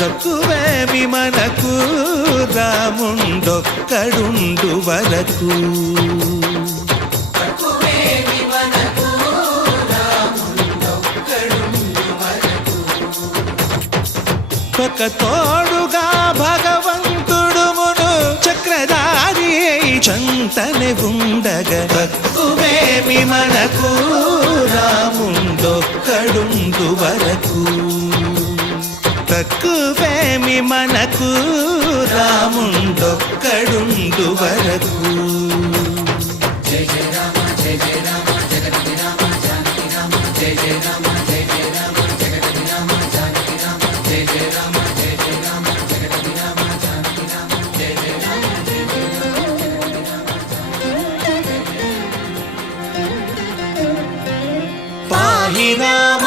తక్కువేమి మనకు? రాముండొక్కడుండు వరకు. ఒక తోడుగా భగవంతుడు మును చక్రధారి చంతనే ఉండగా. తక్కువేమి మనకు? రాముండొక్కడుండు వరకు. తక్కువేమి మనకు. రాముండొక్కడుండు వరకు. పాహి రామ